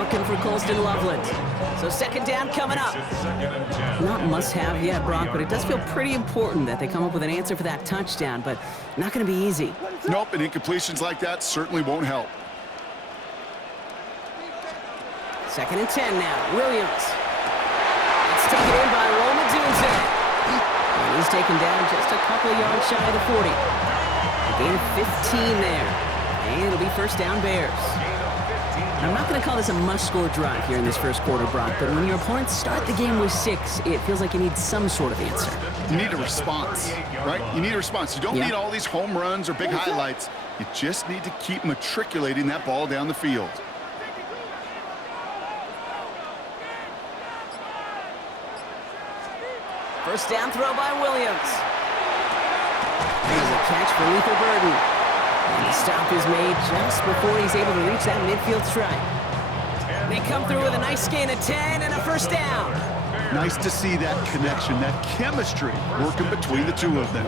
looking for Colston Loveland. So second down coming up. Not must-have yet, Brock, but it does feel pretty important that they come up with an answer for that touchdown, but not going to be easy. Nope, and incompletions like that certainly won't help. Second and 10 now. Williams. It's taken in by Roma Dunze. And he's taken down just a couple of yards shy of the 40. A gain of 15 there. And it'll be first down Bears. I'm not going to call this a must-score drive here in this first quarter, Brock, but when your opponents start the game with 6, it feels like you need some sort of answer. You need a response, right? You need a response. You don't need all these home runs or big highlights. You just need to keep matriculating that ball down the field. First down throw by Williams. There's a catch for Lethal Burden. And the stop is made just before he's able to reach that midfield strike. They come through with a nice gain of 10 and a first down. Nice to see that connection, that chemistry working between the two of them.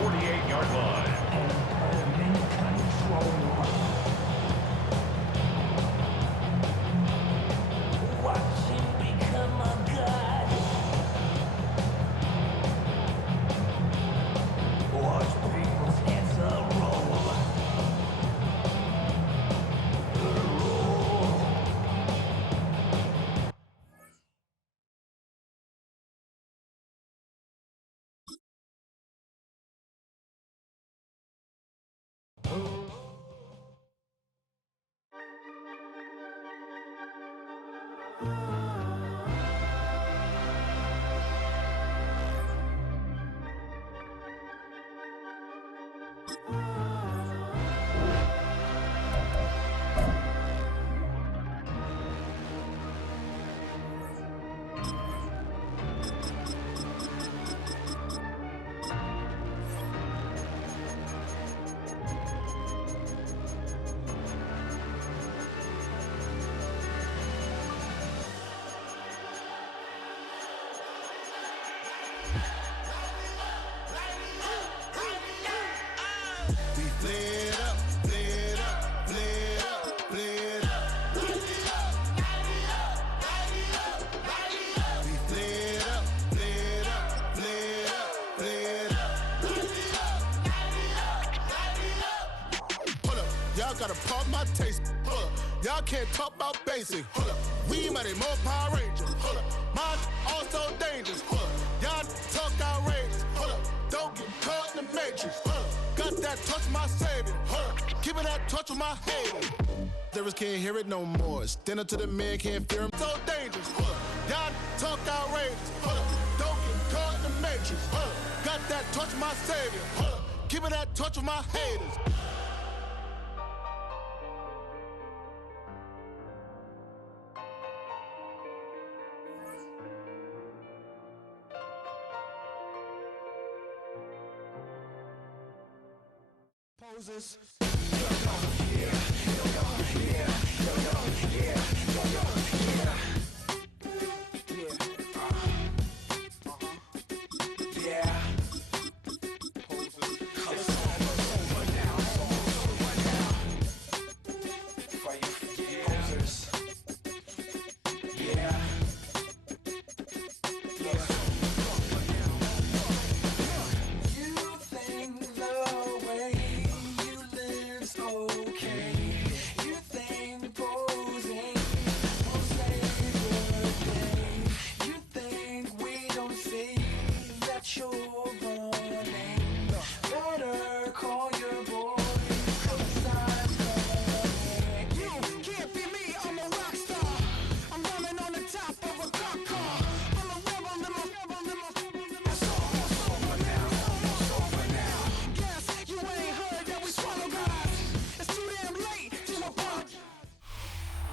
Gotta pump my taste. Y'all can't talk about basic. We mighty more Power Rangers. Mine also dangerous. Y'all talk outrageous. Don't get caught in the matrix. Got that touch my savior. Give me that touch with my haters. Devils can't hear it no more. Stand up to the man, can't fear him. So dangerous. Y'all talk outrageous. Don't get caught in the matrix. Got that touch my savior. Give me that touch with my haters. Poses.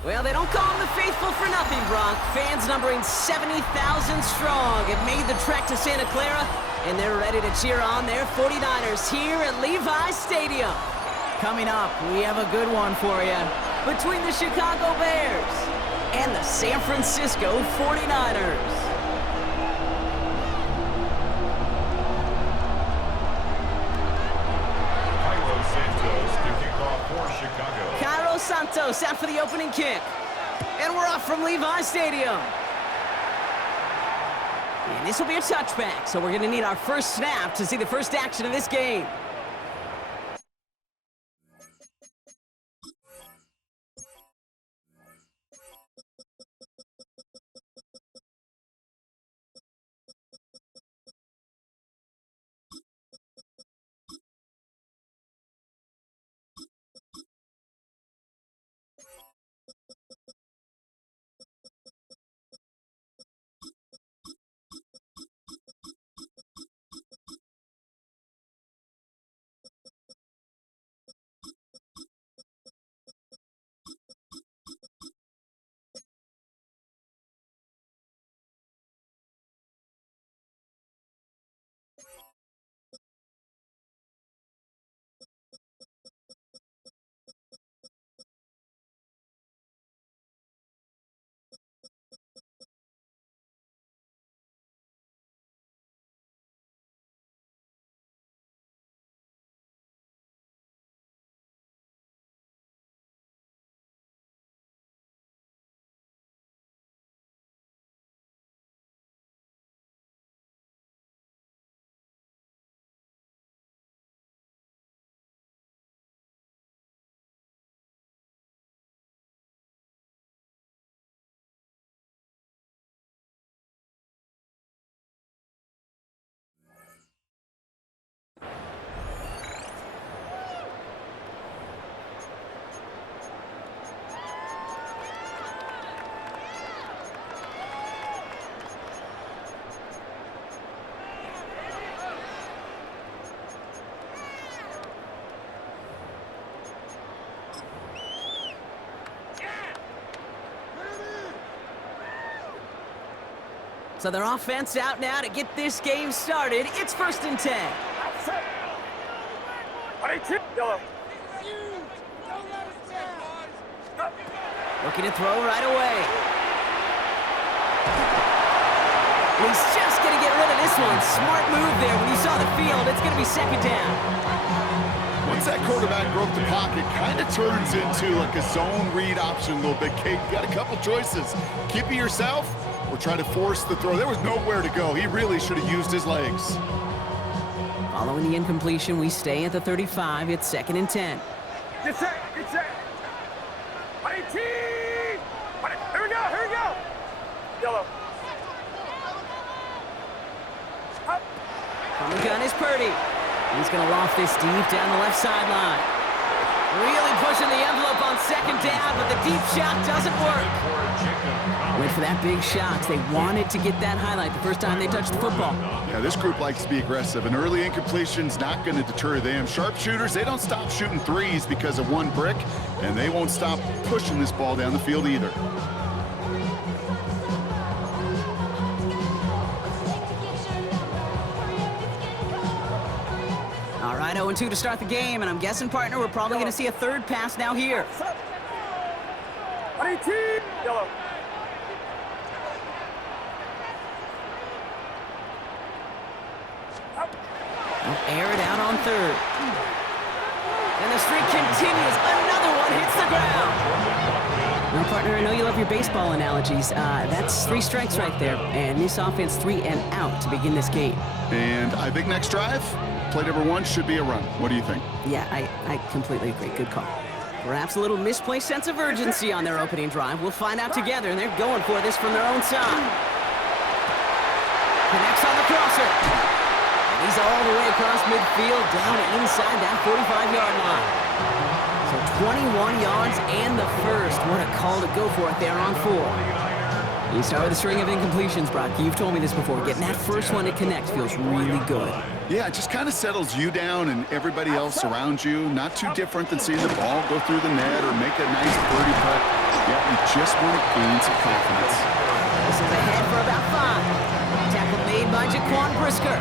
Well, they don't call them the faithful for nothing, Bronc. Fans numbering 70,000 strong have made the trek to Santa Clara, and they're ready to cheer on their 49ers here at Levi's Stadium. Coming up, we have a good one for you. Between the Chicago Bears and the San Francisco 49ers. Chicago. Cairo Santos out for the opening kick. And And we're off from Levi Stadium. And this will be a touchback, so we're going to need our first snap to see the first action of this game. So their offense out now to get this game started. It's 1st and 10. Looking to throw right away. He's just going to get rid of this one. Smart move there. When you saw the field, it's going to be 2nd down. Once that quarterback broke the pocket, kind of turns into like a zone read option a little bit. Kate, you got a couple choices. Keep it yourself or try to force the throw. There was nowhere to go. He really should have used his legs. Following the incompletion, we stay at the 35. It's 2nd and 10. Get set, get set. Here we go. Yellow. From the gun is Purdy. He's going to loft this deep down the left sideline. Really pushing the envelope on 2nd down, but the deep shot doesn't work. Went for that big shot. They wanted to get that highlight the first time they touched the football. Yeah, this group likes to be aggressive. An early incompletion's not going to deter them. Sharpshooters, they don't stop shooting threes because of one brick, and they won't stop pushing this ball down the field either. All right, 0-2 to start the game, and I'm guessing, partner, we're probably going to see a third pass now here. Yellow. Air it out on 3rd. And the streak continues. Another one hits the ground. Now, partner, I know you love your baseball analogies. That's 3 strikes right there. And this offense 3 and out to begin this game. And I think next drive, play number 1 should be a run. What do you think? Yeah, I completely agree. Good call. Perhaps a little misplaced sense of urgency on their opening drive. We'll find out together, and they're going for this from their own side. Connects on the crosser. He's all the way across midfield, down inside that 45-yard line. So 21 yards and the first. What a call to go for it there on 4. You start with a string of incompletions, Brock. You've told me this before. Getting that first one to connect feels really good. Yeah, it just kind of settles you down and everybody else around you. Not too different than seeing the ball go through the net or make a nice birdie putt. Yeah, you just want to gain some confidence. This is ahead for about 5. Tackle made by Jaquan Brisker.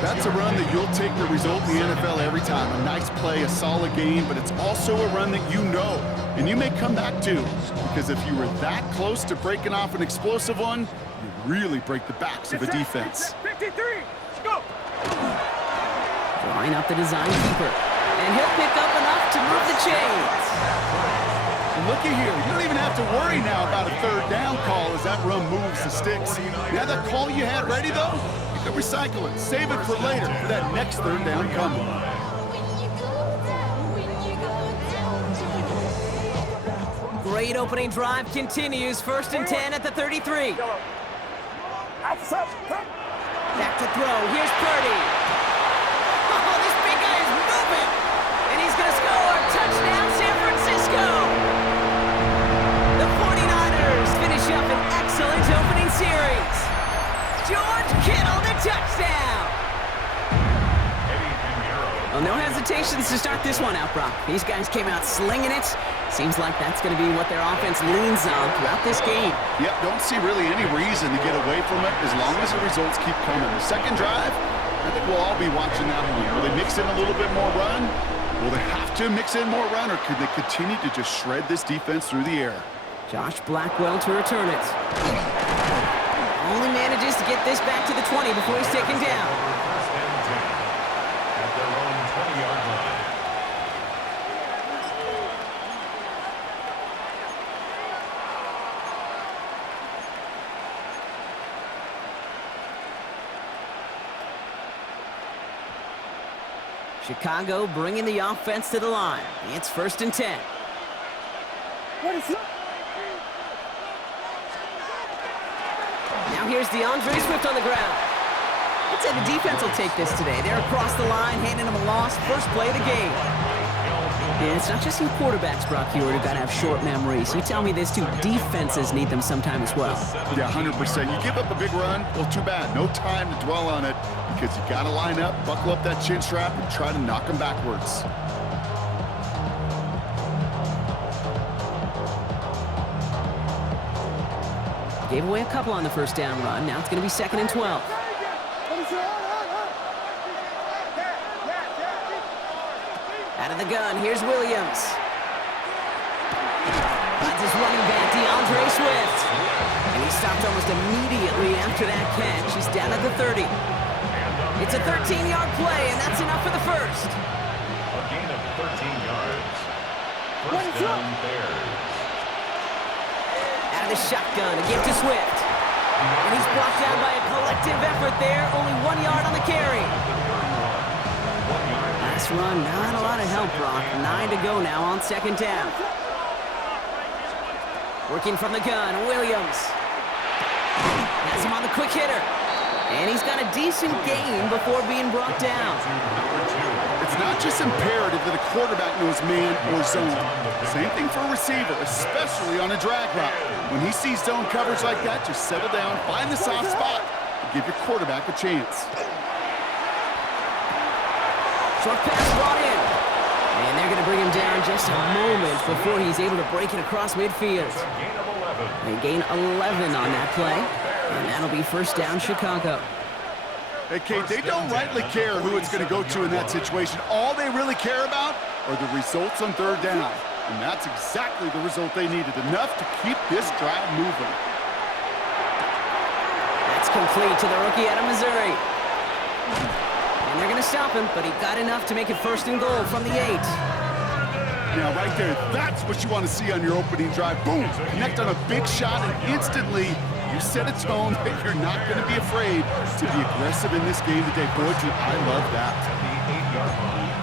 That's a run that you'll take the result in the NFL every time. A nice play, a solid game, but it's also a run that you know, and you may come back to, because if you were that close to breaking off an explosive one, you really break the backs of a defense. 53, go! Drawing up the design keeper, and he'll pick up enough to move the chains. And looky here, you don't even have to worry now about a third down call as that run moves the sticks. Now that call you had ready, though, you can recycle it, save it for later for that next third down coming. Great opening drive continues. 1st and 10 at the 33. Back to throw. Here's Purdy. Oh, this big guy is moving. And he's going to score. Touchdown, San Francisco. The 49ers finish up an excellent opening series. George Kittle, the touchdown. Well, no hesitations to start this one out, Brock. These guys came out slinging it. Seems like that's going to be what their offense leans on throughout this game. Yep, don't see really any reason to get away from it as long as the results keep coming. The second drive, I think we'll all be watching that one. Will they mix in a little bit more run? Will they have to mix in more run, or could they continue to just shred this defense through the air? Josh Blackwell to return it. Only manages to get this back to the 20 before he's taken down. At their own 20-yard line. Chicago bringing the offense to the line. It's 1st and 10. Now here's DeAndre Swift on the ground. I'd say the defense will take this today. They're across the line, handing them a loss. First play of the game. And it's not just in quarterbacks, Brock Hewitt, who got to have short memories. You tell me this too. Defenses need them sometime as well. Yeah, 100%. You give up a big run, well, too bad. No time to dwell on it because you got to line up, buckle up that chin strap, and try to knock them backwards. Gave away a couple on the first down run. Now it's going to be 2nd and 12. Out of the gun, here's Williams. Finds his running back, DeAndre Swift. And he stopped almost immediately after that catch. He's down at the 30. It's a 13-yard play, and that's enough for the first. A gain of 13 yards. First down, Bears. Out of the shotgun, a give to Swift. And he's brought down by a collective effort there. Only 1 yard on the carry. Last run, not a lot of help, Brock. 9 to go now on 2nd down. Working from the gun, Williams. Has him on the quick hitter. And he's got a decent gain before being brought down. It's not just imperative that a quarterback knows man or zone. Same thing for a receiver, especially on a drag route. When he sees zone coverage like that, just settle down, find the soft spot, and give your quarterback a chance. Short pass brought in. And they're going to bring him down just a moment before he's able to break it across midfield. They gain 11 on that play. And that'll be 1st down, Chicago. Hey, Kate, they don't rightly care who it's going to go to in that situation. All they really care about are the results on 3rd down. And that's exactly the result they needed. Enough to keep this drive moving. That's complete to the rookie out of Missouri. And they're going to stop him, but he got enough to make it 1st and goal from the 8. Now, right there, that's what you want to see on your opening drive. Boom! Connect on a big shot, and instantly you set a tone that you're not going to be afraid to be aggressive in this game today. Boy, dude, I love that. At the 8-yard line.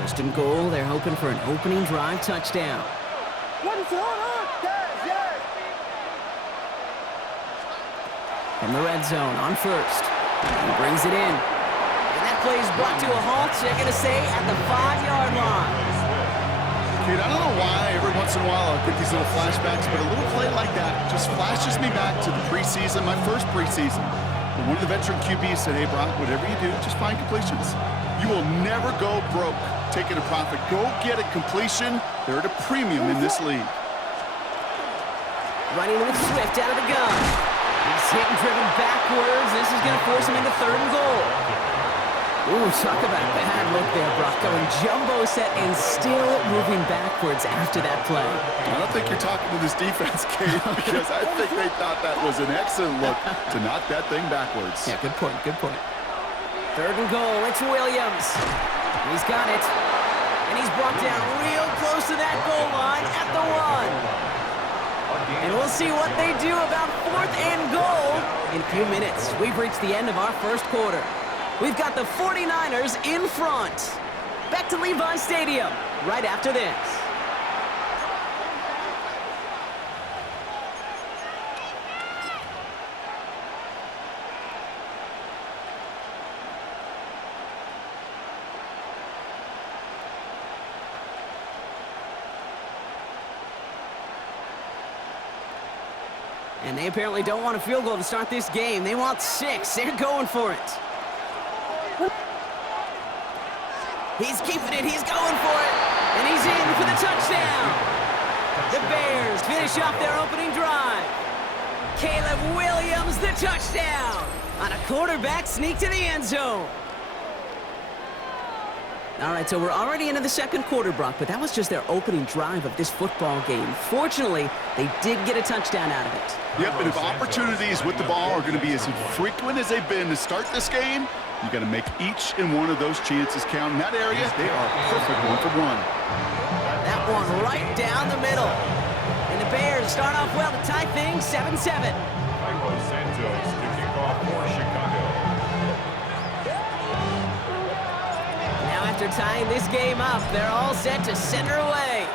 First and goal, they're hoping for an opening drive touchdown. From the red zone on 1st. He brings it in. And that play is brought to a halt, they're going to say, at the 5-yard line. Kid, I don't know why every once in a while I get these little flashbacks, but a little play like that just flashes me back to the preseason, my first preseason. When one of the veteran QBs said, hey, Brock, whatever you do, just find completions. You will never go broke taking a profit. Go get a completion. They're at a premium in this league. Running with Swift out of the gun. He's hit and driven backwards. This is going to force him into 3rd and goal. Ooh, talk about a bad look there, Brock. Going jumbo set and still moving backwards after that play. I don't think you're talking to this defense, Kate, because I think they thought that was an excellent look to knock that thing backwards. Yeah, good point, good point. 3rd and goal, it's Williams. He's got it. And he's brought down real close to that goal line at the 1. And we'll see what they do about 4th and goal in a few minutes. We've reached the end of our first quarter. We've got the 49ers in front. Back to Levi Stadium right after this. And they apparently don't want a field goal to start this game. They want 6. They're going for it. He's keeping it. He's going for it. And he's in for the touchdown. The Bears finish off their opening drive. Caleb Williams, the touchdown. On a quarterback sneak to the end zone. All right, so we're already into the second quarter, Brock, but that was just their opening drive of this football game. Fortunately, they did get a touchdown out of it. Yep, and if opportunities with the ball are going to be as frequent as they've been to start this game, you got to make each and one of those chances count. In that area, they are perfect 1-for-1. That one right down the middle. And the Bears start off well to tie things 7-7. Santos to kick off for Chicago. Now after tying this game up, they're all set to center away.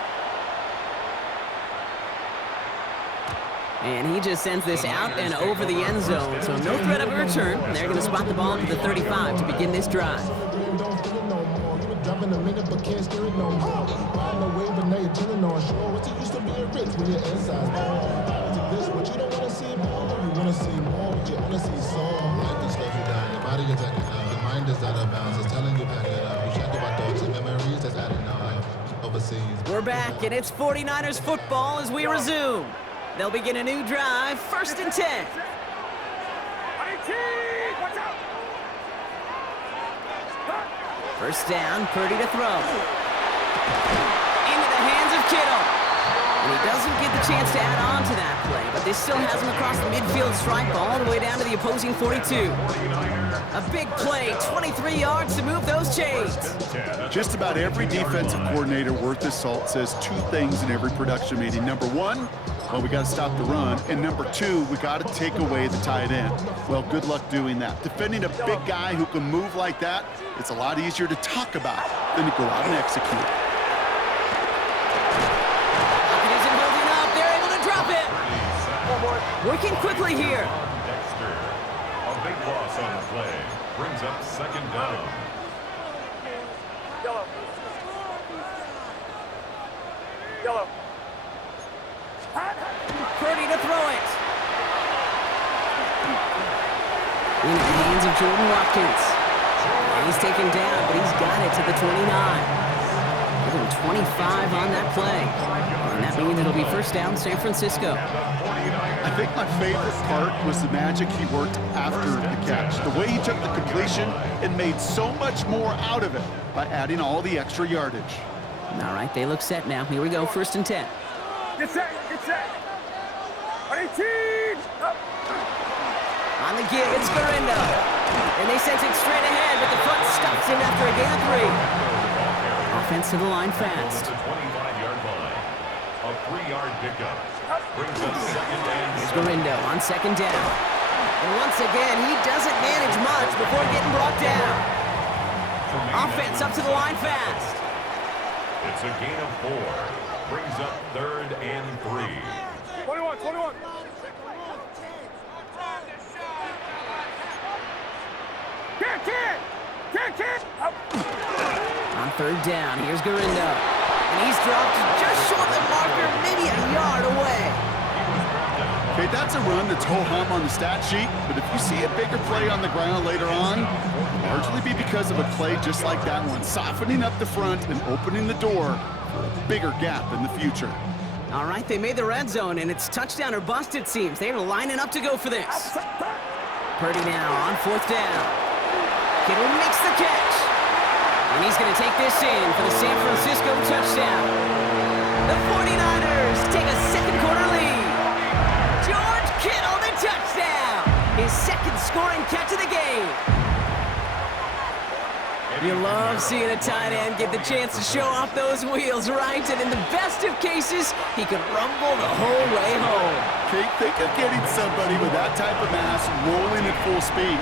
And he just sends this out and over the end zone, so no threat of a return. They're going to spot the ball to the 35 to begin this drive. We're back, and it's 49ers football as we resume. They'll begin a new drive, 1st and 10. First down, Purdy to throw. Into the hands of Kittle. And he doesn't get the chance to add on to that play, but this still has him across the midfield stripe all the way down to the opposing 42. A big play, 23 yards to move those chains. Just about every defensive coordinator worth his salt says 2 things in every production meeting. Number 1, well, we got to stop the run. And number 2, we got to take away the tight end. Well, good luck doing that. Defending a big guy who can move like that, it's a lot easier to talk about than to go out and execute. Isn't holding up. They're able to drop it. Working quickly here. Dexter, a big loss on the play, brings up 2nd down. Yellow. Yellow. Purdy to throw it. Into the hands of Jordan Watkins. And he's taken down, but he's got it to the 29. Give him 25 on that play. And that means it'll be 1st down, San Francisco. I think my favorite part was the magic he worked after the catch. The way he took the completion and made so much more out of it by adding all the extra yardage. All right, they look set now. Here we go, 1st and 10. Get set. Get set. 18. Up. On the give, it's Garindo. And they sent it straight ahead, but the foot stops him after a gain of 3. Offense to the line fast. The 25-yard line. A 3-yard pickup. Brings us 2nd and Here's Garindo on 2nd down. And once again, he doesn't manage much before getting brought down. Offense up to the line fast. It's a gain of 4. Brings up 3rd and 3. 21. Can't. Up. On 3rd down, here's Garindo. And he's dropped just short of the marker, maybe a yard away. Okay, that's a run that's ho-hum on the stat sheet, but if you see a bigger play on the ground later on, it'll largely be because of a play just like that one, softening up the front and opening the door for a bigger gap in the future. All right, they made the red zone, and it's touchdown or bust, it seems. They're lining up to go for this. Purdy now on 4th down. Kittle makes the catch. And he's going to take this in for the San Francisco touchdown. The 49ers take a second quarter lead. George Kittle, the touchdown. His second scoring catch of the game. You love seeing a tight end get the chance to show off those wheels, right? And in the best of cases, he could rumble the whole way home. Kate, think of getting somebody with that type of mass rolling at full speed.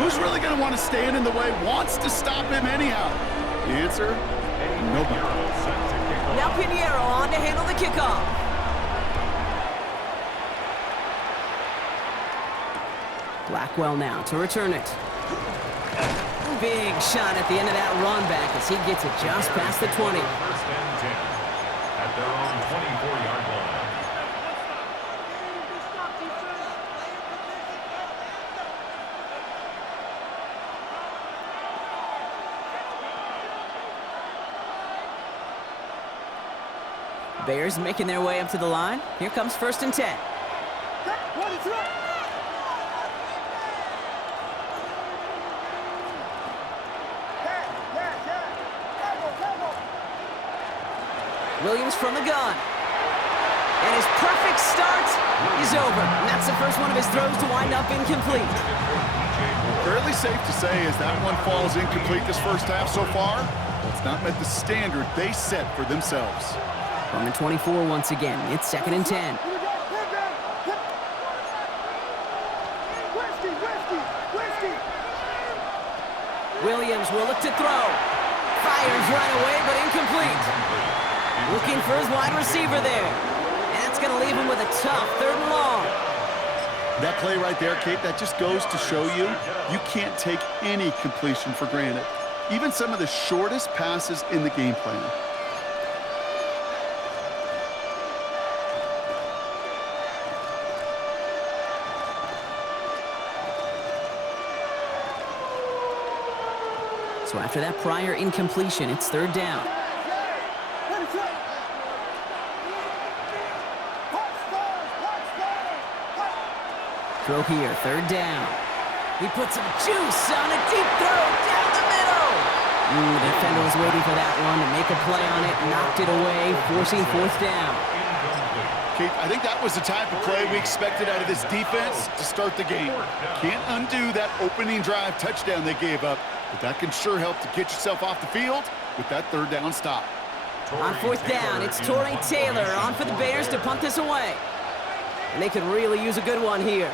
Who's really going to want to stand in the way, wants to stop him anyhow? The answer, nobody. Now Pinheiro on to handle the kickoff. Blackwell now to return it. Big shot at the end of that run back as he gets it just past the 20. First and 10 at their own 24-yard line. Bears making their way up to the line. Here comes first and 10. Williams from the gun. And his perfect start is over. And that's the first one of his throws to wind up incomplete. Fairly safe to say as that one falls incomplete this first half so far, it's not met the standard they set for themselves. From the 24 once again, it's second and 10. Williams will look to throw. Fires right away, but incomplete. Looking for his wide receiver there. And that's going to leave him with a tough third and long. That play right there, Kate, that just goes to show you, you can't take any completion for granted. Even some of the shortest passes in the game plan. So after that prior incompletion, it's third down. Throw here, third down. He puts some juice on a deep throw down the middle. The defender was waiting for that one to make a play on it, knocked it away, forcing fourth down. Kate, I think that was the type of play we expected out of this defense to start the game. Can't undo that opening drive touchdown they gave up, but that can sure help to get yourself off the field with that third down stop. On fourth down, it's Torrey Taylor on for the Bears to punt this away. And they could really use a good one here.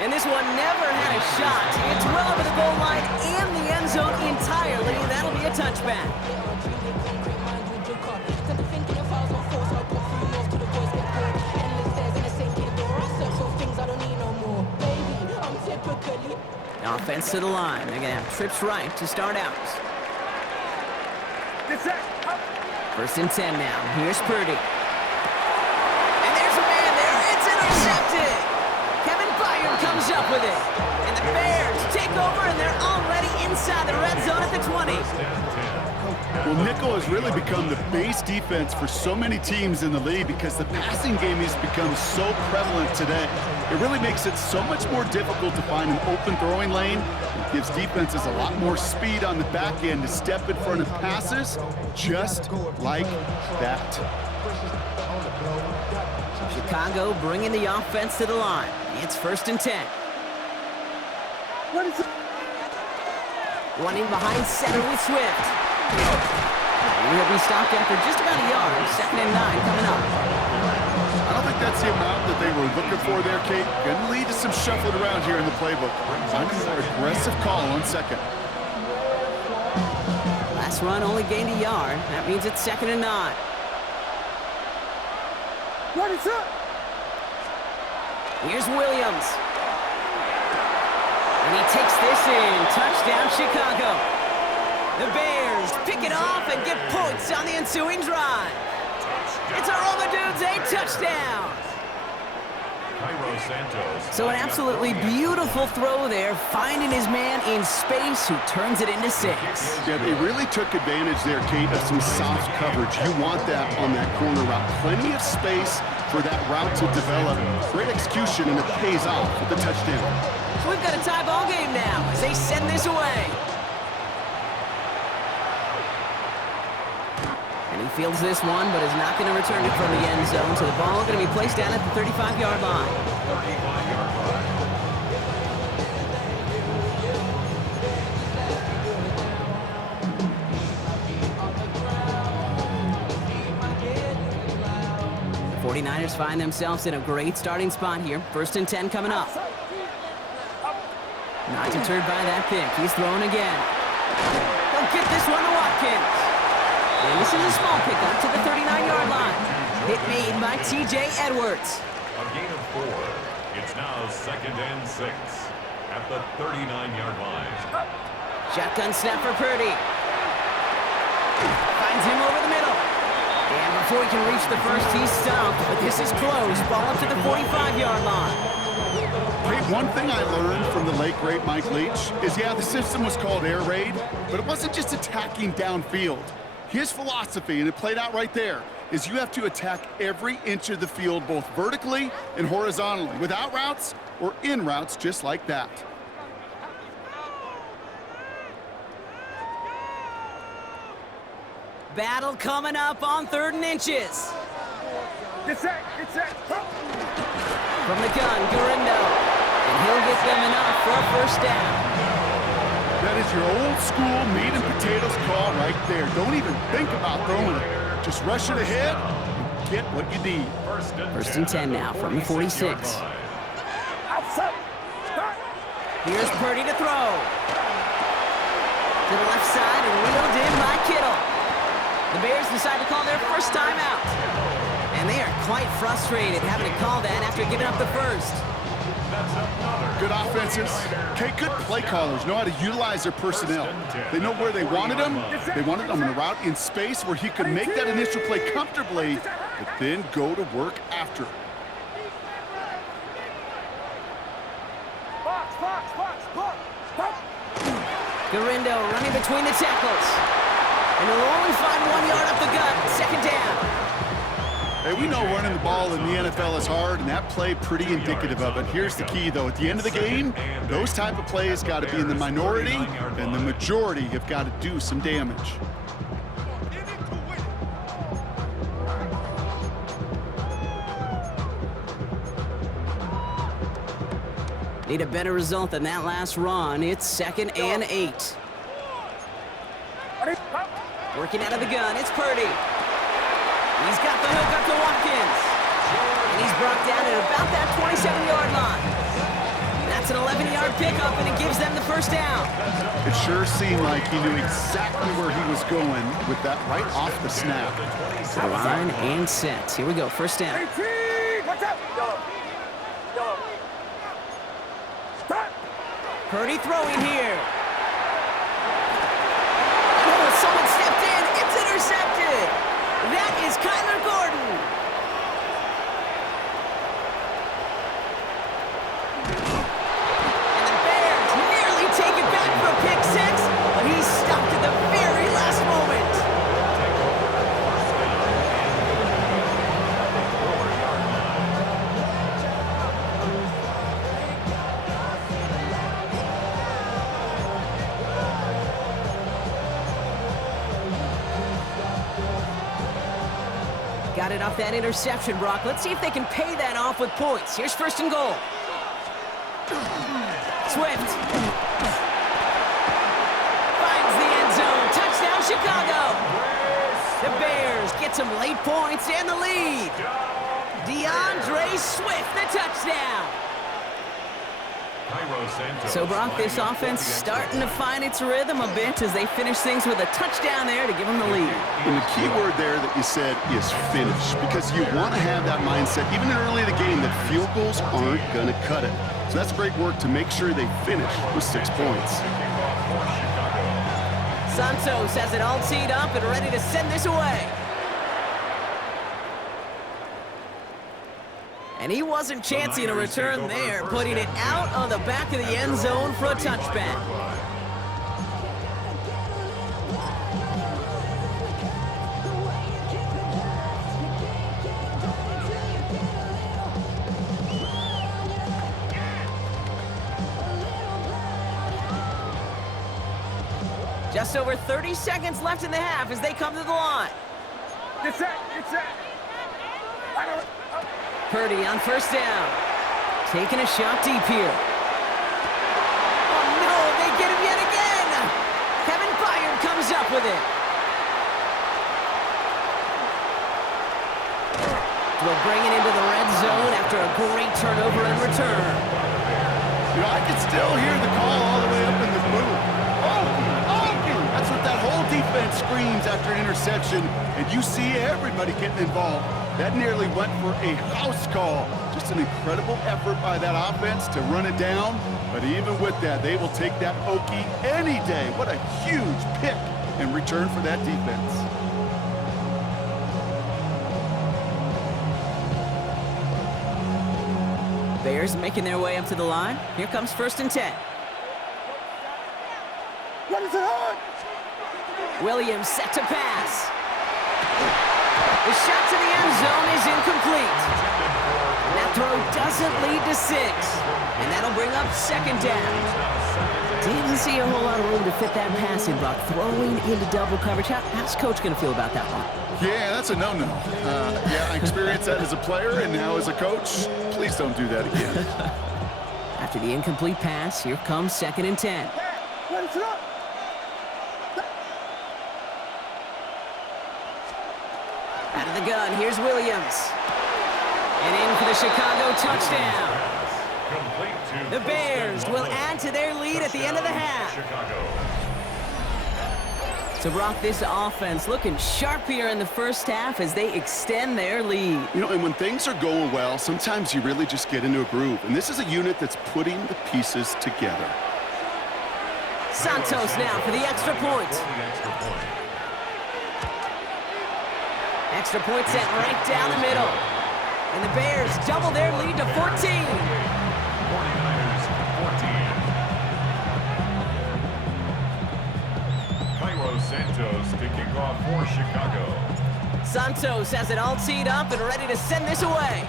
And this one never had a shot. It's well over the goal line and the end zone entirely. That'll be a touchback. Offense to the line. They're going to have trips right to start out. First and 10 now. Here's Purdy. And there's a man there. It's intercepted. Kevin Byard comes up with it. And the Bears take over, and they're already inside the red zone at the 20. Well, nickel has really become the base defense for so many teams in the league because the passing game has become so prevalent today. It really makes it so much more difficult to find an open throwing lane. It gives defenses a lot more speed on the back end to step in front of passes just like that. Chicago bringing the offense to the line. It's first and 10. Running behind center with Swift. He'll be stopped after just about a yard. Second and 9 coming up. I don't think that's the amount that they were looking for there, Kate. Going to lead to some shuffling around here in the playbook. Finding that aggressive call on second. Last run only gained a yard. That means it's second and 9. What is up? Here's Williams. And he takes this in. Touchdown, Chicago. The Bears pick it off and get points on the ensuing drive. It's our Roma Dudes, a touchdown. So an absolutely beautiful throw there, finding his man in space who turns it into 6. Yeah, they really took advantage there, Kate, of some soft coverage. You want that on that corner route. Plenty of space for that route to develop. Great execution, and it pays off with the touchdown. So we've got a tie ball game now as they send this away. And he fields this one, but is not going to return it from the end zone. So the ball going to be placed down at the 35-yard line. 35-yard line. The 49ers find themselves in a great starting spot here. 1st and 10 coming up. Not deterred by that pick. He's throwing again. He'll get this one to Watkins. And this is a small pickup to the 39-yard line. Hit made by T.J. Edwards. A gain of 4. It's now 2nd and 6 at the 39-yard line. Shotgun snap for Purdy. Finds him over the middle. And before he can reach the first, he's stumped. But this is close. Ball up to the 45-yard line. Hey, one thing I learned from the late, great Mike Leach is, yeah, the system was called air raid, but it wasn't just attacking downfield. His philosophy, and it played out right there, is you have to attack every inch of the field, both vertically and horizontally, without routes or in routes just like that. Battle coming up on 3rd and inches. Get set, get set. From the gun, Gurindo. And he'll get them enough for a 1st down. That is your old school meat and potatoes call right there. Don't even think about throwing it. Just rush it ahead and get what you need. 1st and 10 now from the 46. Outside. Start. Here's Purdy to throw. To the left side and wheeled in by Kittle. The Bears decide to call their 1st timeout. And they are quite frustrated having to call that after giving up the 1st. Good offenses. Okay, good play callers know how to utilize their personnel. They know where they wanted them. They wanted them in a route in space where he could make that initial play comfortably, but then go to work after. Box, box, box, box, box. Gurindo running between the tackles. And he'll only find 1 yard up the gut. 2nd down. Hey, we know running the ball in the NFL is hard, and that play pretty indicative of it. Here's the key, though. At the end of the game, those type of plays got to be in the minority, and the majority have got to do some damage. Need a better result than that last run. It's 2nd and 8. Working out of the gun, it's Purdy. He's got the hook up to Watkins. And he's brought down at about that 27-yard line. That's an 11-yard pickup, and it gives them the 1st down. It sure seemed like he knew exactly where he was going with that right off the snap. To the line and set. Here we go, 1st down. 18. Watch out. Yellow. Yellow. Start. Purdy throwing here. Oh, someone stepped in. It's intercepted. That is Kyler Gordon. And the Bears nearly take it back for a pick 6, but he's stopped at the very last moment. Got it off that interception, Brock. Let's see if they can pay that off with points. Here's 1st and goal. Swift. Finds the end zone. Touchdown, Chicago. The Bears get some late points and the lead. DeAndre Swift, the touchdown. So, Brock, this offense starting to find its rhythm a bit as they finish things with a touchdown there to give them the lead. And the key word there that you said is finish, because you want to have that mindset, even early in the game, that field goals aren't going to cut it. So that's great work to make sure they finish with 6 points. Santos has it all teed up and ready to send this away. And he wasn't chancing a return there, putting it out on the back of the end zone for a touchback. Just over 30 seconds left in the half as they come to the line. Get set. Purdy on first down. Taking a shot deep here. Oh no, they get him yet again! Kevin Byard comes up with it. We'll bring it into the red zone after a great turnover and return. You know, I can still hear the call all the way up in the booth. That's what that whole defense screams after an interception, and you see everybody getting involved. That nearly went for a house call. Just an incredible effort by that offense to run it down, but even with that, they will take that Okie any day. What a huge pick in return for that defense. Bears making their way up to the line. Here comes 1st and 10. What is it on? Williams set to pass. The shot to the end zone is incomplete. That throw doesn't lead to 6. And that'll bring up 2nd down. Didn't see a whole lot of room to fit that passing block. Throwing into double coverage. How's Coach going to feel about that one? Yeah, that's a no-no. Yeah, I experienced that as a player and now as a coach. Please don't do that again. After the incomplete pass, here comes 2nd and 10. What is it on? Out of the gun, here's Williams. And in for the Chicago touchdown. The Bears will add to their lead at the end of the half. So, Brock, this offense looking sharp here in the first half as they extend their lead. You know, and when things are going well, sometimes you really just get into a groove. And this is a unit that's putting the pieces together. Santos now for the extra point. Extra point set right down the middle. And the Bears double their lead to 14. 49ers 14. Cairo Santos to kick off for Chicago. Santos has it all teed up and ready to send this away.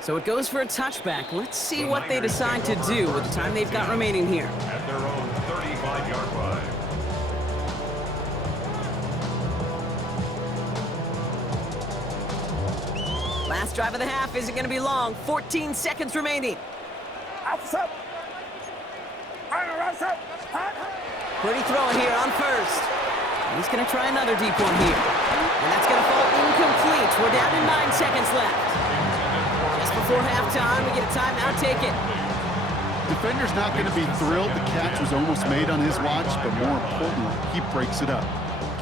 So it goes for a touchback. Let's see what they decide to do with the time they've got remaining here. At their own 35-yard line. Last drive of the half isn't going to be long. 14 seconds remaining. Outside. Pretty throwing here on first. And he's going to try another deep one here. And that's going to fall incomplete. We're down to 9 seconds left. Just before halftime, we get a timeout. Take it. Defender's not going to be thrilled the catch was almost made on his watch, but more importantly, he breaks it up.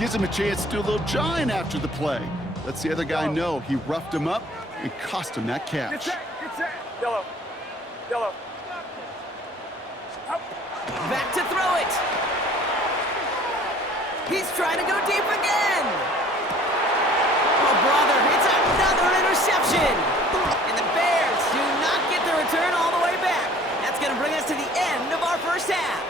Gives him a chance to do a little jawing after the play. Lets the other guy know he roughed him up and cost him that catch. Get set. Yellow. Back to throw it. He's trying to go deep again. Oh, brother, it's another interception. And the Bears do not get the return all the way back. That's going to bring us to the end of our first half.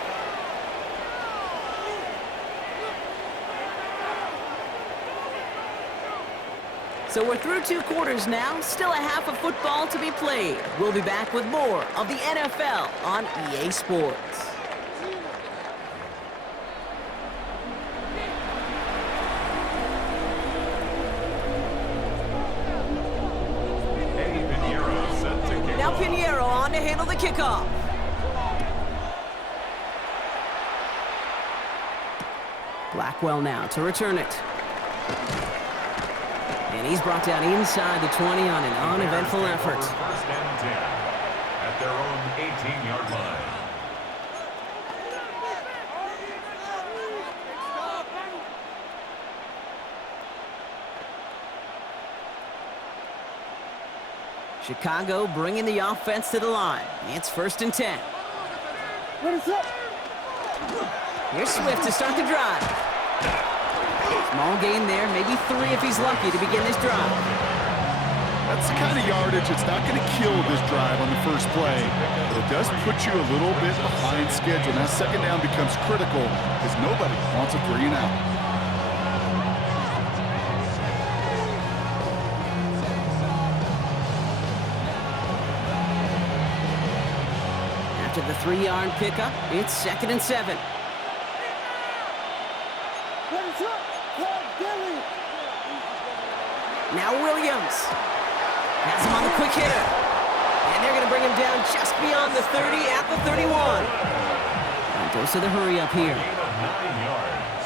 So we're through 2 quarters now, still a half of football to be played. We'll be back with more of the NFL on EA Sports. Now Pinheiro on to handle the kickoff. Blackwell now to return it. And he's brought down inside the 20 on an uneventful effort. First and 10 at their own 18-yard line. Chicago bringing the offense to the line. It's 1st and 10. What is up? Here's Swift to start the drive. Small gain there, maybe 3 if he's lucky to begin this drive. That's the kind of yardage it's not going to kill this drive on the first play, but it does put you a little bit behind schedule. Now second down becomes critical because nobody wants a 3 and out. To the 3-yard pickup, it's 2nd and 7. Now Williams has him on the quick hitter, and they're going to bring him down just beyond the 30 at the 31. And goes to the hurry up here. 9 yards,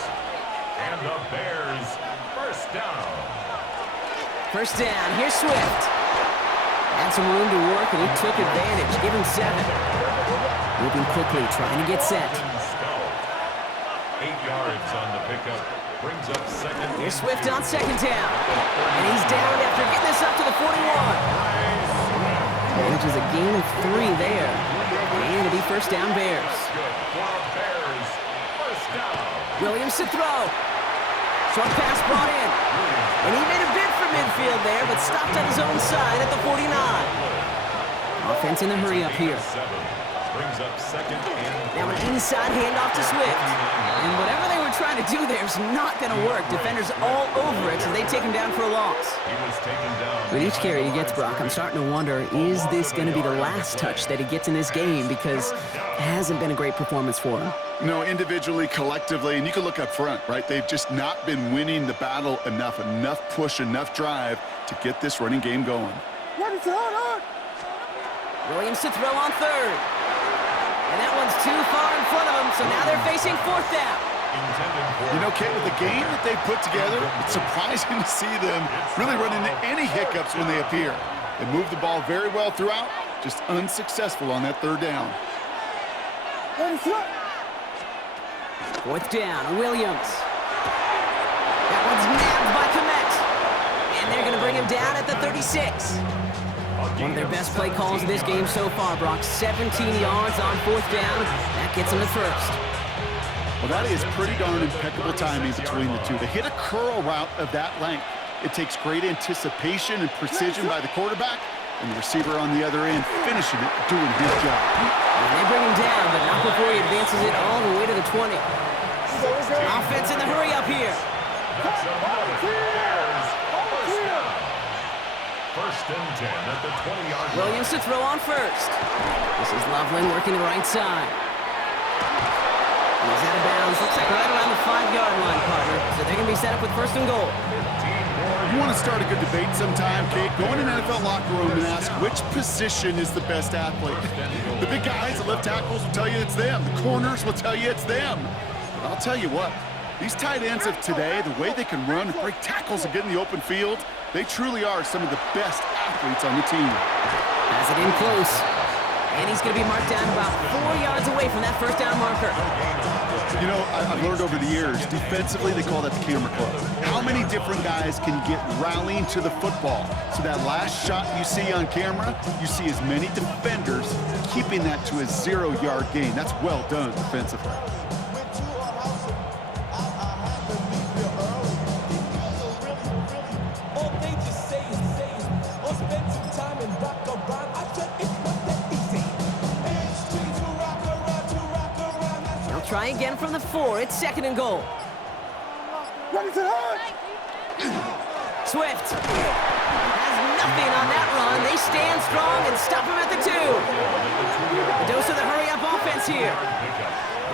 and the Bears first down. First down, here's Swift. Had some room to work, and he took advantage. Give him 7. Moving quickly, trying to get set. 8 yards on the pickup. Brings up second. Here's Swift on second down. And he's down after getting this up to the 41. Manages a gain of 3 there. And it'll be first down Bears. Williams to throw. Short pass brought in. And he made a bid for midfield there, but stopped on his own side at the 49. Offense in the hurry up here. Brings up second and now an inside handoff to Swift. And whatever they were trying to do there is not going to work. Defenders all over it, so they take him down for a loss. he was taken down. With each carry he gets, Brock, I'm starting to wonder, is this going to be the last touch that he gets in this game? Because it hasn't been a great performance for him. No, individually, collectively, and you can look up front, right? They've just not been winning the battle enough push, enough drive to get this running game going. Williams to throw on third. And that one's too far in front of them, so now they're facing fourth down. You know, Kate, with the game that they've put together, it's surprising to see them really run into any hiccups when they appear. They move the ball very well throughout, just unsuccessful on that third down. Fourth down, Williams. That one's nabbed by Komet. And they're going to bring him down at the 36. One of their best play calls of this game so far, Brock. 17 yards on fourth down. That gets them at first. Well, that is pretty darn impeccable timing between the two. To hit a curl route of that length, it takes great anticipation and precision by the quarterback, and the receiver on the other end finishing it, doing his job. And they bring him down, but not before he advances it all the way to the 20. Offense in the hurry up here. First and 10 at the 20-yard line. Williams to throw on first. This is Loveland working the right side. He's out of bounds. Looks like right around the 5-yard line, partner. So they're going to be set up with first and goal. You want to start a good debate sometime, Kate? Go in an NFL locker room and ask which position is the best athlete. The big guys, the left tackles will tell you it's them. The corners will tell you it's them. But I'll tell you what, these tight ends of today, the way they can run and break tackles and get in the open field, they truly are some of the best athletes on the team. Has it in close. And he's going to be marked down about 4 yards away from that first down marker. You know, I've learned over the years, defensively, they call that the camera club. How many different guys can get rallying to the football? So that last shot you see on camera, you see as many defenders keeping that to a 0-yard gain. That's well done defensively. Try again from the 4. It's second and goal. Swift has nothing on that run. They stand strong and stop him at the 2. The dose of the hurry-up offense here.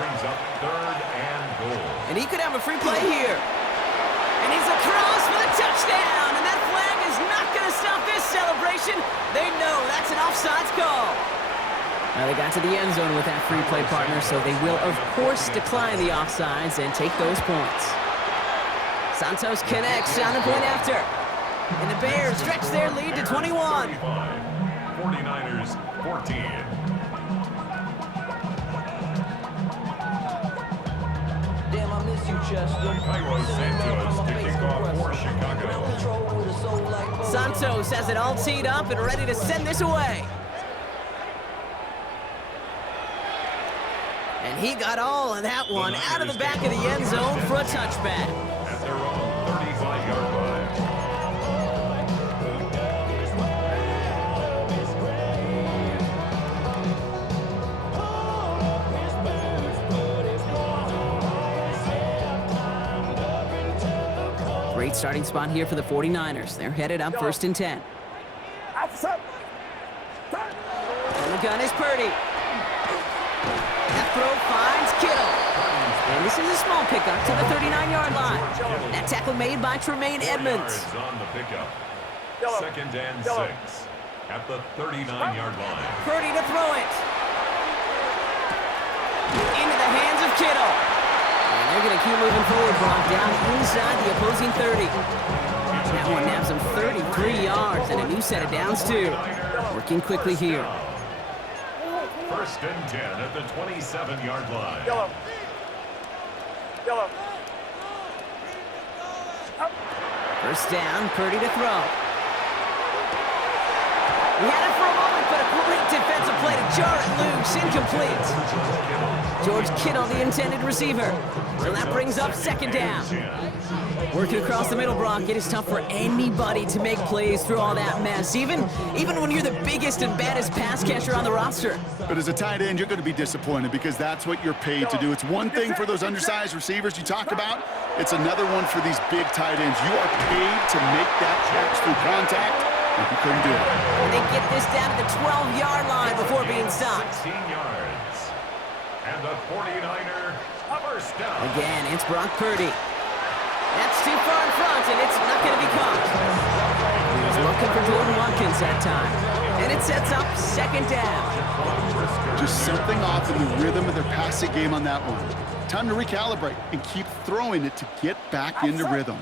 Brings up third and goal. And he could have a free play here. And he's across for the touchdown. And that flag is not going to stop this celebration. They know that's an offsides call. Now they got to the end zone with that free play, partner, so they will, of course, decline the offsides and take those points. Santos connects on the point after. And the Bears stretch their lead to 21. 49ers 14. Damn, I miss you, Chester. Cairo Santos to kick off for Chicago. Santos has it all teed up and ready to send this away. And he got all of that one out of the back of the end zone for a touchback. At their Great starting spot here for the 49ers. They're headed up 1st and 10. And the gun is Purdy. That throw finds Kittle. And this is a small pickup to the 39-yard line. That tackle made by Tremaine Edmonds. Yards on the pickup. 2nd and 6 at the 39-yard line. Purdy to throw it. Into the hands of Kittle. And they're going to keep moving forward, Brock, down inside the opposing 30. That one naps him 33 yards and a new set of downs, too. Working quickly here. 1st and 10 at the 27-yard line. First down, Purdy to throw. He had it for a moment, but a great defensive play to jar it loose. Incomplete. George Kittle, the intended receiver. So that brings up 2nd down. Working across the middle, Brock, it is tough for anybody to make plays through all that mess, even when you're the biggest and baddest pass catcher on the roster. But as a tight end, you're going to be disappointed because that's what you're paid to do. It's one thing for those undersized receivers you talk about. It's another one for these big tight ends. You are paid to make that catch through contact, and you couldn't do it. And they get this down to the 12-yard line before being stopped. 16 yards. And the 49er first down. Again, it's Brock Purdy. That's too far in front, and it's not going to be caught. He was looking for Jordan Watkins that time. And it sets up 2nd down. Just something off in the rhythm of their passing game on that one. Time to recalibrate and keep throwing it to get back into rhythm.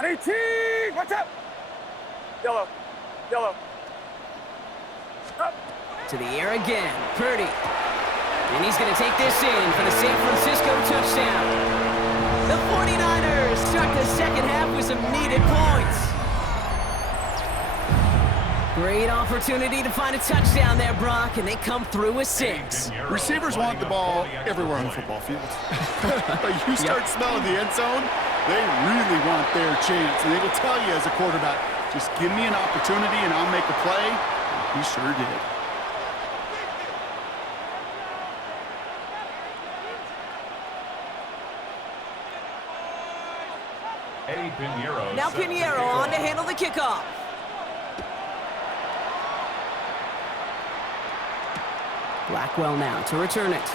Watch out! Yellow. To the air again, Purdy. And he's going to take this in for the San Francisco touchdown. The 49ers start the 2nd half with some needed points. Great opportunity to find a touchdown there, Brock, and they come through with 6. Receivers want the ball everywhere on the football field. But you start smelling the end zone, they really want their chance. And they will tell you as a quarterback, just give me an opportunity and I'll make a play. He sure did. Now Pinheiro on to handle the kickoff. Blackwell now to return it.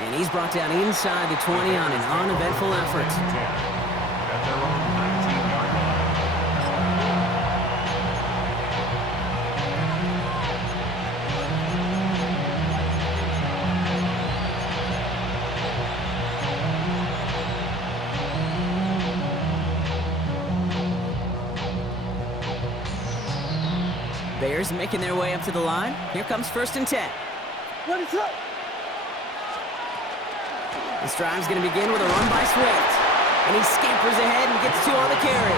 And he's brought down inside the 20 on an uneventful effort. At their own 19-yard line. Bears making their way up to the line. Here comes 1st and 10. This drive's going to begin with a run by Swift. And he scampers ahead and gets 2 on the carry.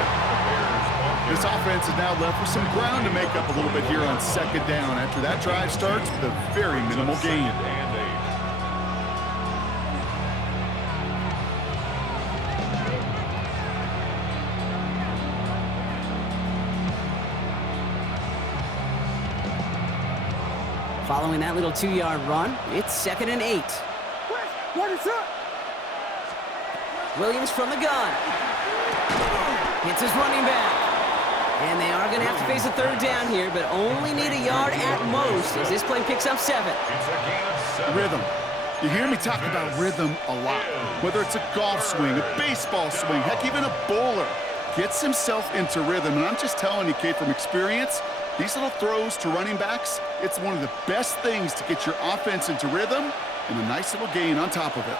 This offense is now left with some ground to make up a little bit here on 2nd down after that drive starts with a very minimal gain. Following that little 2-yard run, it's 2nd and 8. Williams from the gun. Hits his running back. And they are going to have to face a 3rd down here, but only need a yard at most as this play picks up 7. Rhythm. You hear me talk about rhythm a lot. Whether it's a golf swing, a baseball swing, heck, even a bowler gets himself into rhythm. And I'm just telling you, kid, from experience, these little throws to running backs, it's one of the best things to get your offense into rhythm and a nice little gain on top of it.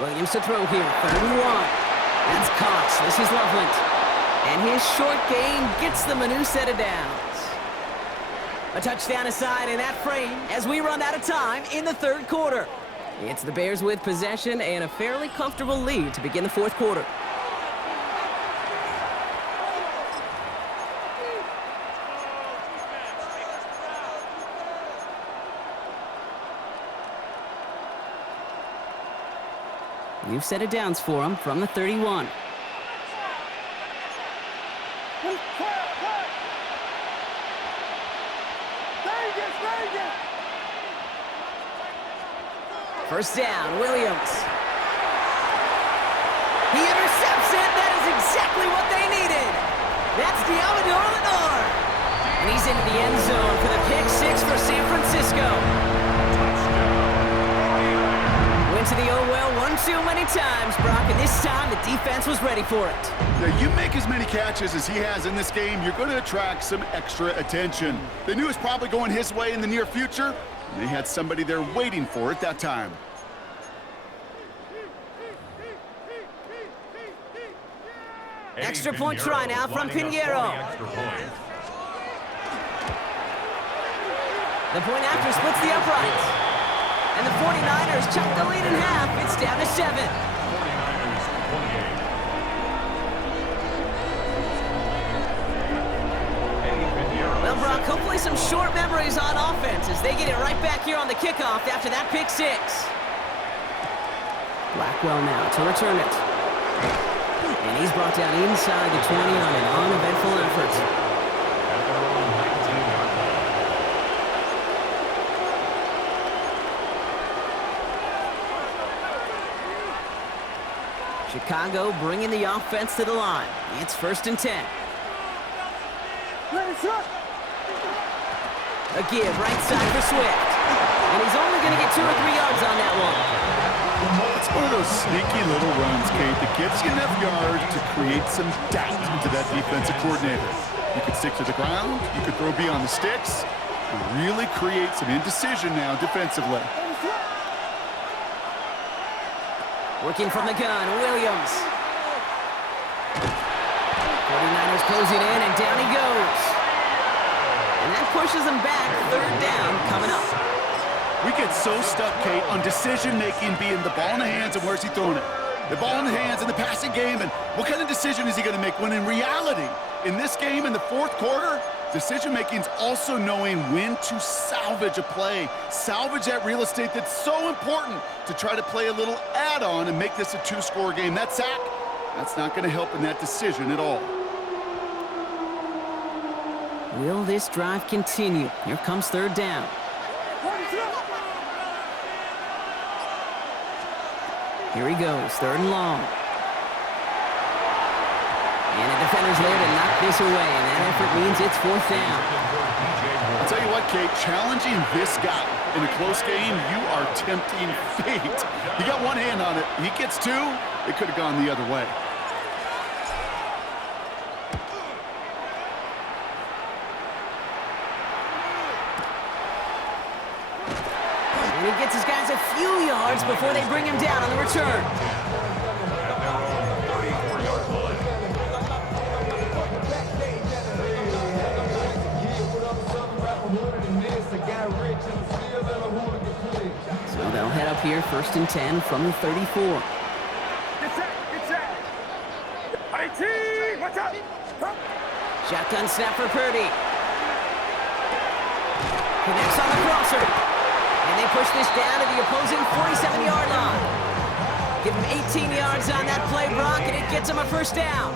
Williams to throw here, 3rd and 1. That's Cox. This is Loveland. And his short gain gets them a new set of downs. A touchdown aside in that frame as we run out of time in the 3rd quarter. It's the Bears with possession and a fairly comfortable lead to begin the 4th quarter. New set of downs for him from the 31. First down, Williams. He intercepts it. That is exactly what they needed. That's Diamador Lenore. And he's into the end zone for the pick six for San Francisco. Went to the oh well one too many times, Brock, and this time the defense was ready for it. Now, you make as many catches as he has in this game, you're going to attract some extra attention. They knew it was probably going his way in the near future, and they had somebody there waiting for it that time. Extra point try now from Pinheiro. The point after splits the uprights. And the 49ers chuck the lead in half. It's down to 7. 49ers 28. Well, Brock, hopefully some short memories on offense as they get it right back here on the kickoff after that pick six. Blackwell now to return it. And he's brought down inside the 20 on an uneventful effort. At their own 19-yard line. Chicago bringing the offense to the line. It's 1st and 10. A give right side for Swift. And he's only going to get 2 or 3 yards on that one. It's one of those sneaky little runs, Kate, that gives you enough yards to create some doubt into that defensive coordinator. You could stick to the ground, you could throw beyond the sticks, and really create some indecision now defensively. Working from the gun, Williams. 49ers closing in, and down he goes. And that pushes them back. 3rd down coming up. We get so stuck, Kate, on decision-making being the ball in the hands and where's he throwing it. The ball in the hands in the passing game, and what kind of decision is he going to make? When in reality, in this game, in the 4th quarter, decision-making is also knowing when to salvage a play. Salvage that real estate that's so important to try to play a little add-on and make this a 2-score game. That sack, that's not going to help in that decision at all. Will this drive continue? Here comes 3rd down. Here he goes, 3rd and long. And the defender's there to knock this away, and that effort means it's 4th down. I'll tell you what, Kate, challenging this guy in a close game, you are tempting fate. He got one hand on it. He gets 2, it could have gone the other way. And he gets his guys a few yards before they bring him down on the return. At their own 34-yard line. So they'll head up here, 1st and 10 from the 34. Get set, get set. IT, watch out. Shotgun snap for Purdy. Connects on the crosser. And they push this down to the opposing 47-yard line. Give him 18 yards on that play, Brock, and it gets him a 1st down.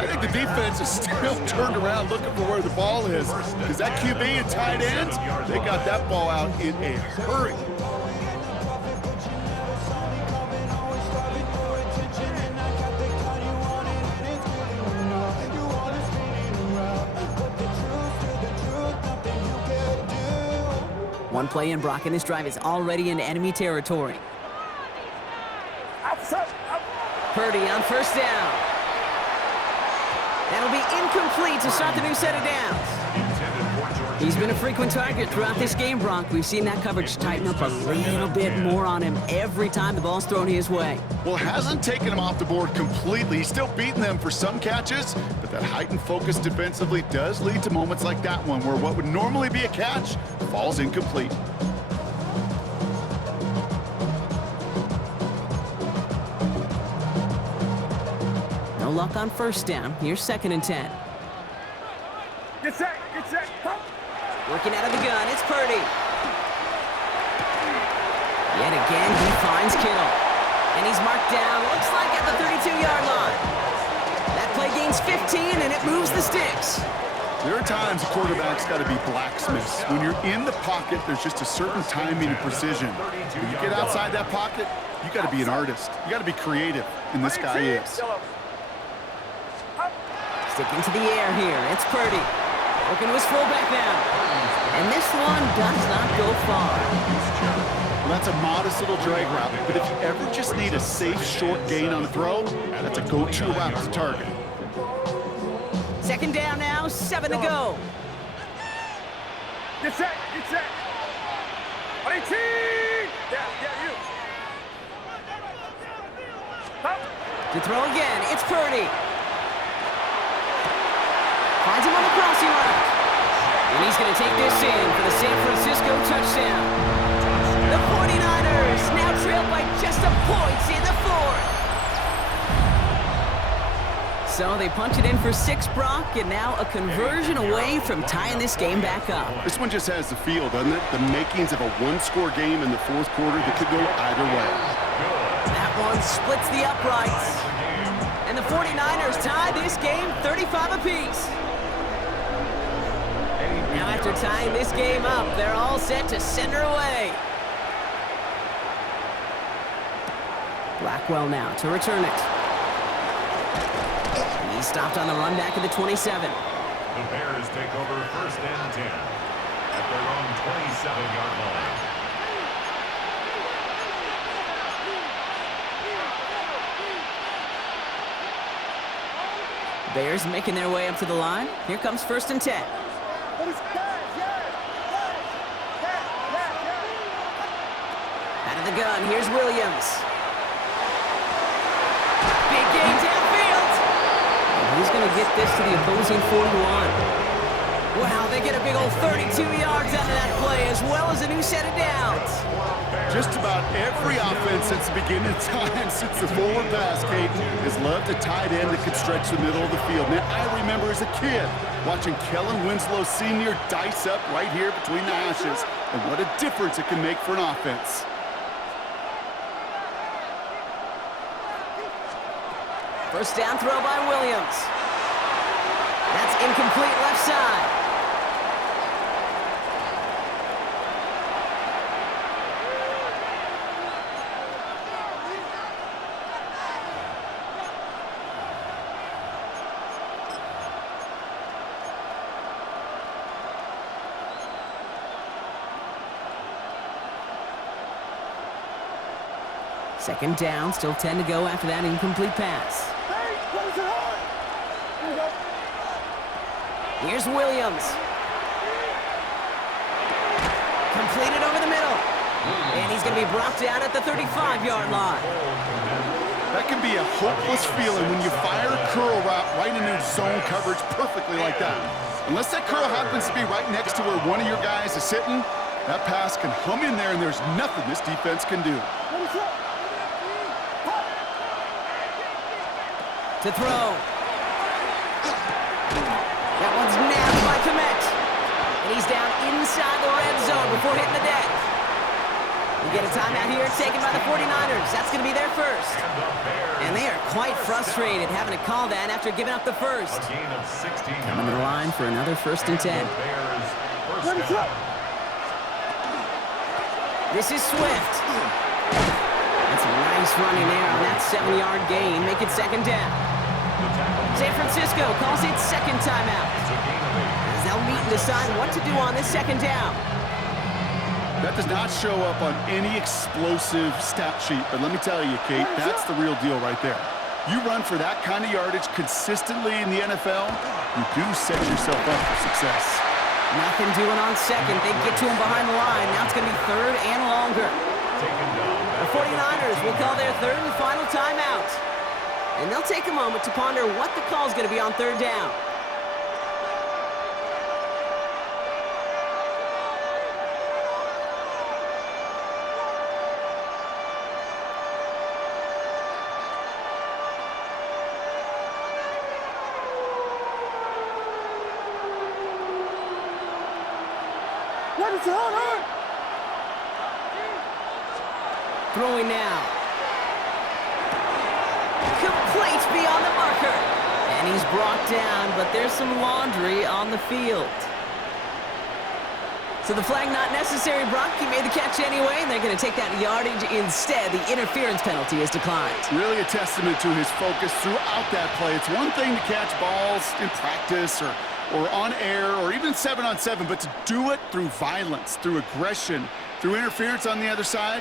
I think the defense is still turned around looking for where the ball is, because that QB and tight end, they got that ball out in a hurry. One play in, Brock, and this drive is already into enemy territory. Purdy on 1st down. That'll be incomplete to start the new set of downs. He's been a frequent target throughout this game, Brock. We've seen that coverage tighten up a little bit more on him every time the ball's thrown his way. Well, hasn't taken him off the board completely. He's still beating them for some catches, but that heightened focus defensively does lead to moments like that one where what would normally be a catch falls incomplete. No luck on 1st down. Here's 2nd and 10. Get set, get set. Working out of the gun, it's Purdy. Yet again, he finds Kittle. And he's marked down, looks like at the 32-yard line. That play gains 15, and it moves the sticks. There are times a quarterback's got to be blacksmiths. When you're in the pocket, there's just a certain timing and precision. When you get outside that pocket, you got to be an artist. You got to be creative, and this guy is. Sticking to the air here. It's Purdy. Working to his fullback now. And this one does not go far. Well, that's a modest little drag route, but if you ever just need a safe, short gain on a throw, that's a go-to route to target. Second down now, 7 to go. Get set, get set. 18! Yeah, you. Up. To throw again, it's Purdy. Finds him on the crossing route. And he's going to take this in for the San Francisco touchdown. The 49ers now trailed by just a point in the fourth. So they punch it in for 6, Brock, and now a conversion away from tying this game back up. This one just has the feel, doesn't it? The makings of a one-score game in the fourth quarter that could go either way. That one splits the uprights. And the 49ers tie this game 35 apiece. Now after tying this game up, they're all set to send her away. Blackwell now to return it. He's stopped on the run back at the 27. The Bears take over 1st and 10 at their own 27-yard line. Bears making their way up to the line. Here comes 1st and 10. Out of the gun, here's Williams. Big game downfield. And he's going to get this to the opposing 41. Wow, they get a big old 32 yards out of that play, as well as a new set of downs. Just about every offense since the beginning of time, since the forward pass, Kate, has loved a tight end that could stretch the middle of the field. Man, I remember as a kid watching Kellen Winslow Sr. dice up right here between the hashes, and what a difference it can make for an offense. First down throw by Williams. That's incomplete left side. Second down, still 10 to go after that incomplete pass. Here's Williams. Completed over the middle. And he's going to be brought down at the 35-yard line. That can be a hopeless feeling when you fire a curl route right into zone coverage perfectly like that. Unless that curl happens to be right next to where one of your guys is sitting, that pass can hum in there and there's nothing this defense can do. To throw. That one's nabbed by Komet. And he's down inside the red zone before hitting the deck. We get a timeout here taken by the 49ers. That's going to be their first. And they are quite frustrated having to call that after giving up the first. Coming to the line for another 1st and 10. This is Swift. That's a nice running there on that 7-yard gain. Make it second down. San Francisco calls it second timeout. As they'll meet and decide what to do on this second down. That does not show up on any explosive stat sheet, but let me tell you, Kate, that's the real deal right there. You run for that kind of yardage consistently in the NFL, you do set yourself up for success. Nothing doing on second. They get to him behind the line. Now it's going to be third and longer. The 49ers will call their third and final timeout. And they'll take a moment to ponder what the call is going to be on third down. What is on? Throwing now. Complete beyond the marker. And he's brought down, but there's some laundry on the field. So the flag not necessary, Brock. He made the catch anyway, and they're going to take that yardage instead. The interference penalty is declined. Really a testament to his focus throughout that play. It's one thing to catch balls in practice or on air or even 7-on-7, but to do it through violence, through aggression, through interference on the other side,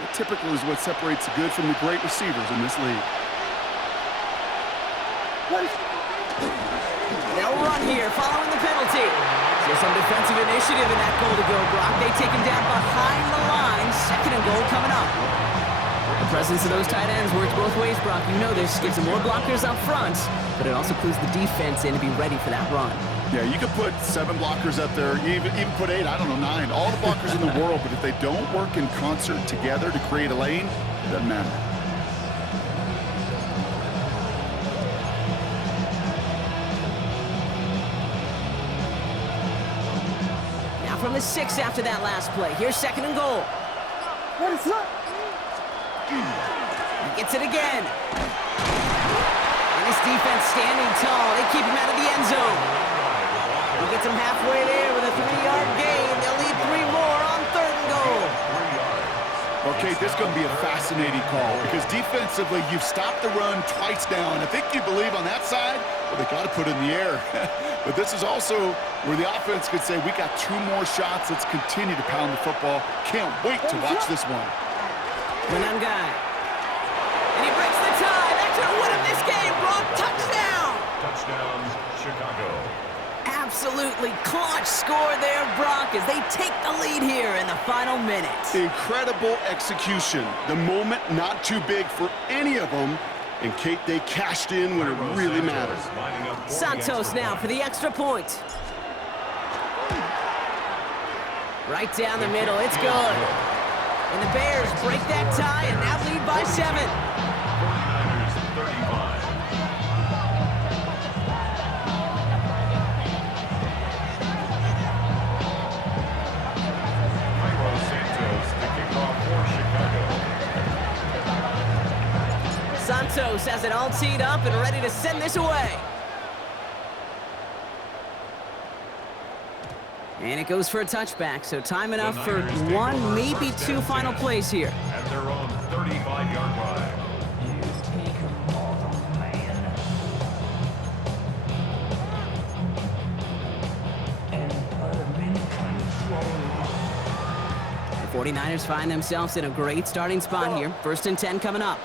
that typically is what separates the good from the great receivers in this league. They'll run here following the penalty. So some defensive initiative in that goal to go, Brock. They take him down behind the line. 2nd and goal coming up. The presence of those tight ends works both ways, Brock. You know this. Gives them more blockers up front, but it also clues the defense in to be ready for that run. Yeah, you could put 7 blockers up there, even put 8, I don't know, 9. All the blockers in the world, but if they don't work in concert together to create a lane, it doesn't matter. From the 6 after that last play. Here's 2nd and goal. He gets it again. And this defense standing tall. They keep him out of the end zone. He gets him halfway there with a 3-yard gain. They'll need 3 more on 3rd and goal. Okay, this is going to be a fascinating call because defensively, you've stopped the run twice now, and I think you believe on that side, well, they got to put it in the air. But this is also where the offense could say, we got 2 more shots. Let's continue to pound the football. Can't wait to watch this one. Manangai. And he breaks the tie. That should have won him this game, Brock. Touchdown! Touchdown, Chicago. Absolutely clutch score there, Brock, as they take the lead here in the final minutes. Incredible execution. The moment not too big for any of them. And Kate, they cashed in when it really mattered. Santos now for the extra point. Right down the middle, it's good. And the Bears break that tie and now lead by 7. 49ers 35. Santos, the kickoff for Chicago. Santos has it all teed up and ready to send this away. And it goes for a touchback, so time enough for 1, maybe 2 final plays here. At their own 35-yard line. The 49ers find themselves in a great starting spot here. 1st and 10 coming up.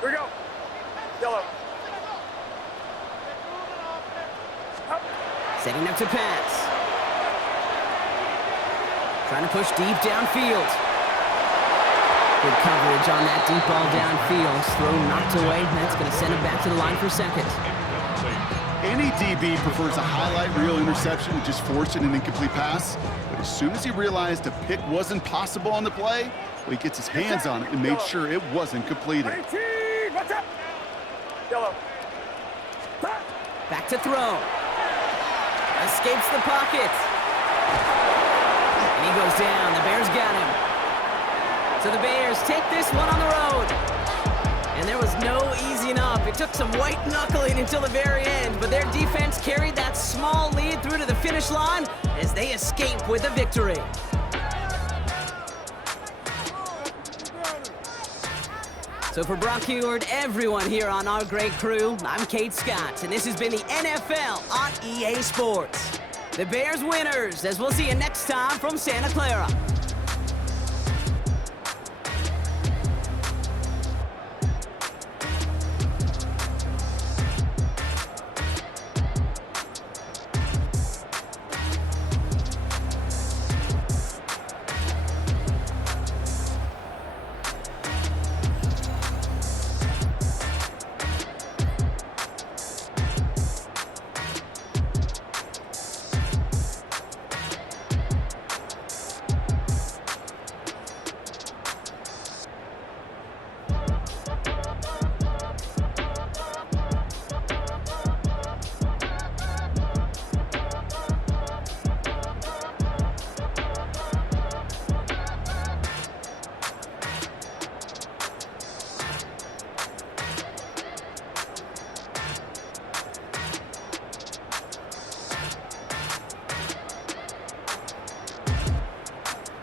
Here we go. Yellow. Setting up to pass. Trying to push deep downfield. Good coverage on that deep ball downfield. Throw knocked away. That's going to send him back to the line for 2nd. Any DB prefers a highlight reel interception and just forcing an incomplete pass. But as soon as he realized a pick wasn't possible on the play, well, he gets his hands on it and made sure it wasn't completed. Yellow. Back to throw. Escapes the pocket. And he goes down. The Bears got him. So the Bears take this one on the road. And there was no easing up. It took some white knuckling until the very end, but their defense carried that small lead through to the finish line as they escape with a victory. So for Brock Huard, everyone here on our great crew, I'm Kate Scott, and this has been the NFL on EA Sports. The Bears winners, as we'll see you next time from Santa Clara.